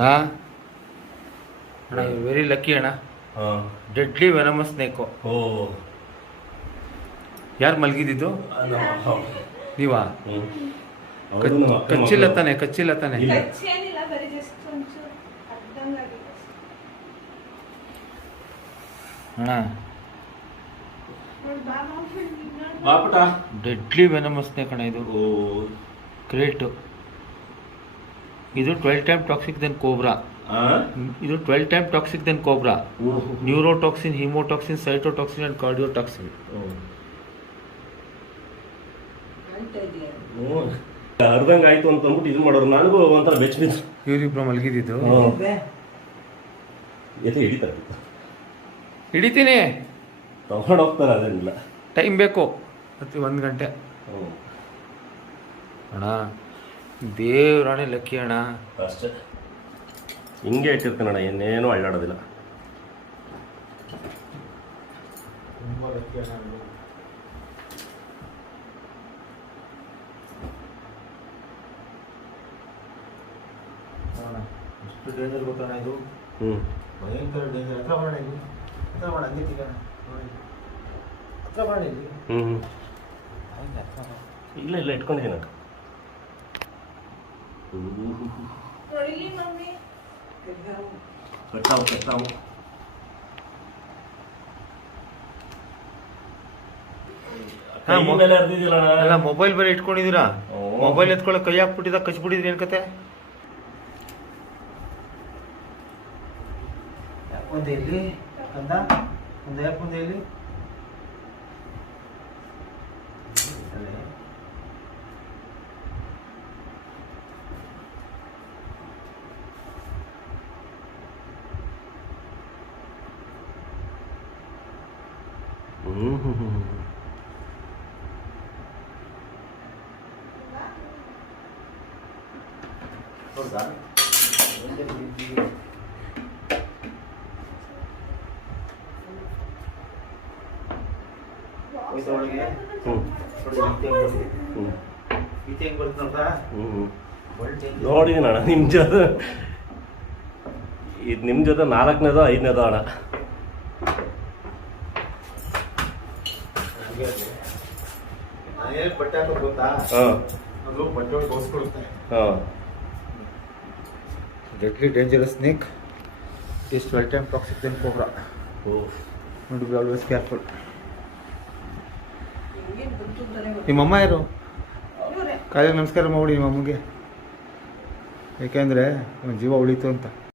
ಅಣ್ಣ. ಅಣ್ಣ very lucky ಅಣ್ಣ. ಹಾಂ. ಡೆಡ್ಲಿ ವೆನಮಸ್ ಸ್ನೇಕು ಓ. ಯಾರು ಮಲಗಿದ್ದು? ನೀವಾ? ಕಚ್ಚಿಲ್ಲ ತಾನೆ ಕಚ್ಚಿಲ್ಲ ತಾನೆ. ಅಣ್ಣ. ಡೆಡ್ಲಿ ವೆನಮಸ್ ಸ್ನೇಕ್ ಅಣ್ಣ ಇದು. ಓ. ಗ್ರೇಟ್ ಇದು twelve time toxic than cobra ಆ? ಇದು twelve time toxic than cobra neurotoxin hemotoxin cytotoxin and cardiotoxin ಹ್ಞೂ ಅರ್ಧಂಗೆ ಆಯ್ತು ಅಂತ ಅಂದ್ಬಿಟ್ಟು ಇದು ಮಾಡೋರು. ನನಗೂ ಒಂಥರ ಬೆಚ್ಚ ಬಿದ್ದು. ಇವರಿಬ್ರು ಮಲಗಿದ್ದು ಹಿಡಿತಾರೆ ಹಿಡಿತೀನಿ. ತಗೊಂಡು ಹೋಗ್ತಾರೆ ಅದೇನಿಲ್ಲ. ಟೈಮ್ ಬೇಕು. ಮತ್ತೆ ಒಂದು ಗಂಟೆ. ಅಣ್ಣ. ದೇವ್ರಾಣೆ ಲಕ್ಕಿ ಅಣ್ಣ. ಅಷ್ಟೇ. ಹಿಂಗೆ ಇಟ್ಟಿರ್ತೀನಣ್ಣ ಇನ್ನೇನು ಅಳ್ಳಾಡೋದಿಲ್ಲ. ತುಂಬ ಲಕ್ಕಿ ಅಣ್ಣ ಎಷ್ಟು ಡೇಂಜರ್ ಗೊತ್ತಣ್ಣ ಇದು? ಹ್ಞೂ ಭಯಂಕರ ಡೇಂಜರ್ ಹತ್ರ ಮಾಡೋಣ ಇದು ಹತ್ರ ಮಾಡ ಹಂಗೆ ತಿಗೋಣ ನೋಡಿ. ಹತ್ರ ಮಾಡಿ ಇಲ್ಲಿ. ಹ್ಞೂ ಹ್ಞೂ ಹಂಗೆ ಇಲ್ಲ ಇಲ್ಲ ಇಟ್ಕೊಂಡಿದ್ದೀನಿ ನಾನು. ಕಟ್ಟಾವು ಕಟ್ಟಾವು ಅಲ್ಲ ಮೊಬೈಲ್ ಬೇರೆ ಇಟ್ಕೊಂಡಿದ್ದೀರಾ? ಮೊಬೈಲ್ ಎತ್ಕೊಳ್ಳೋ ಕೈ ಹಾಕ್ಬಿಟ್ಟಿದ ಕಚ್ಬಿಟ್ಟಿದ್ರಿ ಏನ್ ಕತೆ? ಒಂದೇ ಇಲ್ಲಿ? ಕಂದ? ಒಂದು ಯಾಕೆ ಇಲ್ಲಿ? ಹ್ಞೂ ಹ್ಞೂ ಹ್ಞೂ ಹೌದಾ ಒಳಗೆ ಹ್ಞೂ ಹ್ಞೂ ಅಣ್ಣ ನಿಮ್ಮ ಜೊತೆ ಇದು ನಿಮ್ಮ ಜೊತೆ ನಾಲ್ಕನೇದೋ ಐದನೇದೋ ಅಣ್ಣ. ನಾನೇನು ಬಟ್ಟೆ ಹಾಕೋದು ಗೊತ್ತಾ? ಹಾಂ. ಅದು ಬಟ್ಟೆ ಒಳಗೆ ಹೋಸ್ಕೊಳ್ತಾನೆ ಹಾಂ deadly dangerous snake is twelve time toxic than cobra ನೋಡಿ ಬಿ ಆಲ್ವೇಸ್ ಕೇರ್ಫುಲ್. ನಿಮ್ಮಮ್ಮ ಯಾರು. ಕಾಲಿಗೆ ನಮಸ್ಕಾರ ಮಾಡಿ ನಿಮ್ಮ ಅಮ್ಮಗೆ. ಯಾಕೆಂದರೆ ಜೀವ ಉಳಿತು ಅಂತ.